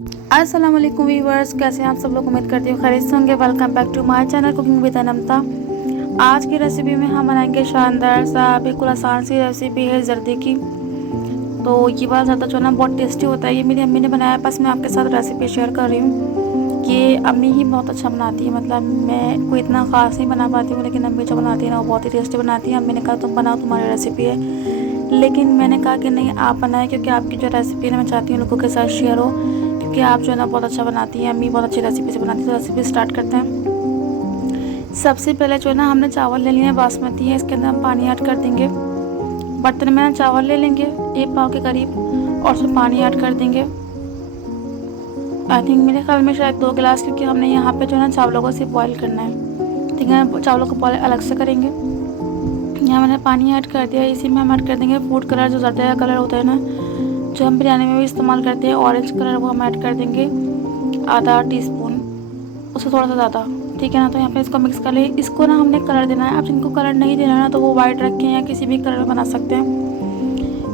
अस्सलाम वालेकुम व्यूअर्स, कैसे हैं आप सब लोग। उम्मीद करती हूँ खैरियत से होंगे। Welcome back to my channel cooking with Anamta. आज की रेसिपी में हम बनाएंगे शानदार सा बिल्कुल आसान सी रेसिपी है जर्दे की। तो ये वाला ज़्यादा जो है ना बहुत टेस्टी होता है। ये मेरी अम्मी ने बनाया, बस मैं आपके साथ रेसिपी शेयर कर रही हूँ। ये अम्मी ही बहुत अच्छा बनाती है, मतलब मैं कोई इतना ख़ास नहीं बना पाती हूँ, लेकिन अम्मी जो बनाती है ना वो बहुत ही टेस्टी बनाती है। अम्मी ने कहा तुम बनाओ, तुम्हारी रेसिपी है, लेकिन मैंने कहा कि नहीं आप बनाएं, क्योंकि आपकी जो रेसिपी है ना मैं चाहती हूँ लोगों के साथ शेयर हो, क्योंकि आप जो है ना बहुत अच्छा बनाती हैं। अम्मी बहुत अच्छी रेसिपी से बनाती है। तो रेसिपी स्टार्ट करते हैं। सबसे पहले जो है ना हमने चावल ले लिए हैं, बासमती है। इसके अंदर हम पानी ऐड कर देंगे। बर्तन में ना चावल ले लेंगे 1 पाव के करीब, और उसमें पानी ऐड कर देंगे। आई थिंक मेरे ख्याल में शायद 2 गिलास, क्योंकि हमने यहाँ पे जो है ना चावलों को सिर्फ बॉयल करना है। ठीक है, चावलों को बॉयल अलग से करेंगे। यहाँ मैंने पानी ऐड कर दिया। इसी में हम ऐड कर देंगे फूड कलर, जो जर्दे का कलर होता है ना, जो हम बिरयानी में भी इस्तेमाल करते हैं, ऑरेंज कलर, वो हम ऐड कर देंगे आधा टीस्पून, उससे थोड़ा सा ज़्यादा। ठीक है ना। तो यहाँ पे इसको मिक्स कर ले। इसको ना हमने कलर देना है। आप जिनको कलर नहीं देना है ना तो वो वाइट रखें या किसी भी कलर में बना सकते हैं,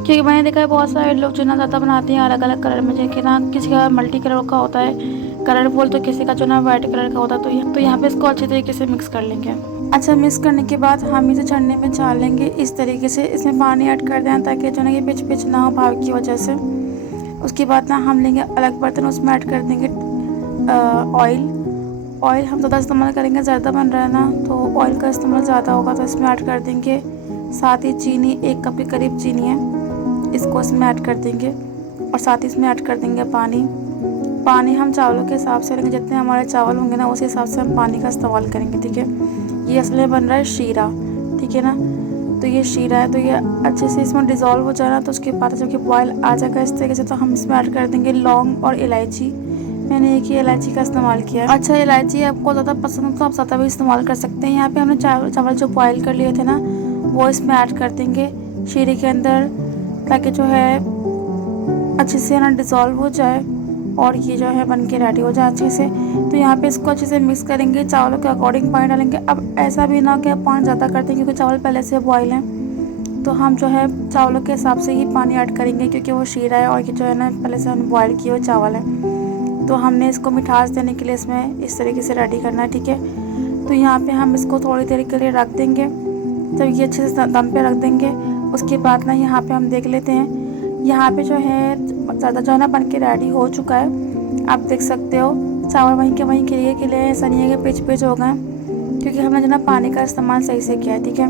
क्योंकि मैंने देखा है बहुत सारे लोग जो ना ज़्यादा बनाते हैं अलग अलग कलर में, जैसे ना किसी का मल्टी कलर का होता है कलरफुल, तो किसी का जो ना वाइट कलर का होता है। तो यहाँ पे इसको अच्छे तरीके से मिक्स कर लेंगे। अच्छा, मिक्स करने के बाद हम इसे छन्नी में छान लेंगे इस तरीके से। इसमें पानी ऐड कर दें ताकि जो ना ये पिच पिच ना हो भाव की वजह से। उसके बाद ना हम लेंगे अलग बर्तन, उसमें ऐड कर देंगे ऑयल हम ज़्यादा इस्तेमाल करेंगे, ज़्यादा बन रहा है ना तो ऑयल का इस्तेमाल ज़्यादा होगा, तो इसमें ऐड कर देंगे। साथ ही चीनी, 1 कप के करीब चीनी है, इसको इसमें ऐड कर देंगे। और साथ ही इसमें ऐड कर देंगे पानी हम चावलों के हिसाब से लेंगे, जितने हमारे चावल होंगे ना उसी हिसाब से हम पानी का इस्तेमाल करेंगे। ठीक है, ये असल में बन रहा है शीरा। ठीक है ना। तो ये शीरा है, तो ये अच्छे से इसमें डिज़ोल्व हो जाए ना, तो उसके बाद जब ये बॉयल आ जाएगा इस तरीके से, तो हम इसमें ऐड कर देंगे लौंग और इलायची। मैंने एक ही इलायची का इस्तेमाल किया है। अच्छा, इलायची आपको ज़्यादा पसंद हो तो आप ज़्यादा भी इस्तेमाल कर सकते हैं। यहाँ पे हमने चावल जो बॉयल कर लिए थे ना वो इसमें ऐड कर देंगे शीरे के अंदर, ताकि जो है अच्छे से ना डिज़ोल्व हो जाए और ये जो है बन के रेडी हो जाए अच्छे से। तो यहाँ पे इसको अच्छे से मिक्स करेंगे। चावलों के अकॉर्डिंग पानी डालेंगे। अब ऐसा भी ना कि पानी ज़्यादा करते हैं, क्योंकि चावल पहले से बॉयल हैं, तो हम जो है चावलों के हिसाब से ही पानी ऐड करेंगे, क्योंकि वो शीरा है और ये जो है ना पहले से हमने बॉयल किए हुए चावल हैं। तो हमने इसको मिठास देने के लिए इसमें इस तरीके से रेडी करना है। ठीक है, तो यहाँ पे हम इसको थोड़ी देर के लिए रख देंगे, जब ये अच्छे से दम पे रख देंगे। उसके बाद ना यहाँ पे हम देख लेते हैं, यहाँ पे जो है ज़्यादा जो है ना बन के रेडी हो चुका है। आप देख सकते हो चावल वहीं के वहीं खिले ऐसा नहीं है कि पिच पिच हो गए, क्योंकि हमने जो ना पानी का इस्तेमाल सही से किया है। ठीक है,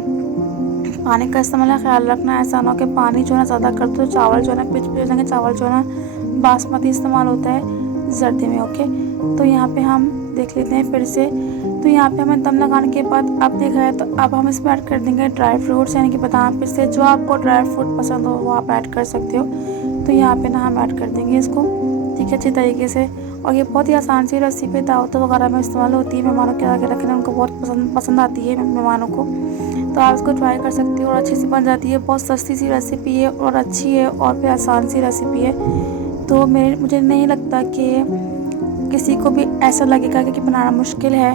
पानी का इस्तेमाल का ख्याल रखना, ऐसा ना हो कि पानी जो है ना ज़्यादा कर दो, चावल जो है ना पिच पिच हो जाएंगे। चावल जो है ना बासमती इस्तेमाल होता है जर्दे में। ओके, तो यहाँ पे हम देख लेते हैं फिर से। तो यहाँ पे हमें दम लगाने के बाद अब देखा है, तो अब हम इसमें ऐड कर देंगे ड्राई फ्रूट्स, यानी कि बादाम, पिस्ते, जो आपको ड्राई फ्रूट पसंद हो वो आप ऐड कर सकते हो। तो यहाँ पे ना हम ऐड कर देंगे इसको। ठीक है, अच्छी तरीके से। और ये बहुत ही आसान सी रेसिपी दावतों वगैरह में इस्तेमाल होती है। मेहमानों के आगे रखना उनको बहुत पसंद आती है मेहमानों को। तो आप इसको ट्राई कर सकते हो और अच्छी सी बन जाती है। बहुत सस्ती सी रेसिपी है और अच्छी है और फिर आसान सी रेसिपी है। तो मुझे नहीं लगता कि किसी को भी ऐसा लगेगा कि बनाना मुश्किल है।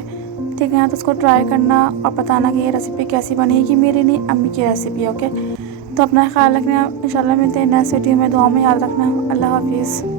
ठीक है, तो उसको ट्राई करना और बताना कि ये रेसिपी कैसी बनी है। कि मेरी नहीं, अम्मी की रेसिपी है। ओके, तो अपना ख्याल रखना। इंशाल्लाह मिलते हैं नेक्स्ट वीडियो में। दुआ में याद रखना। अल्लाह हाफिज़।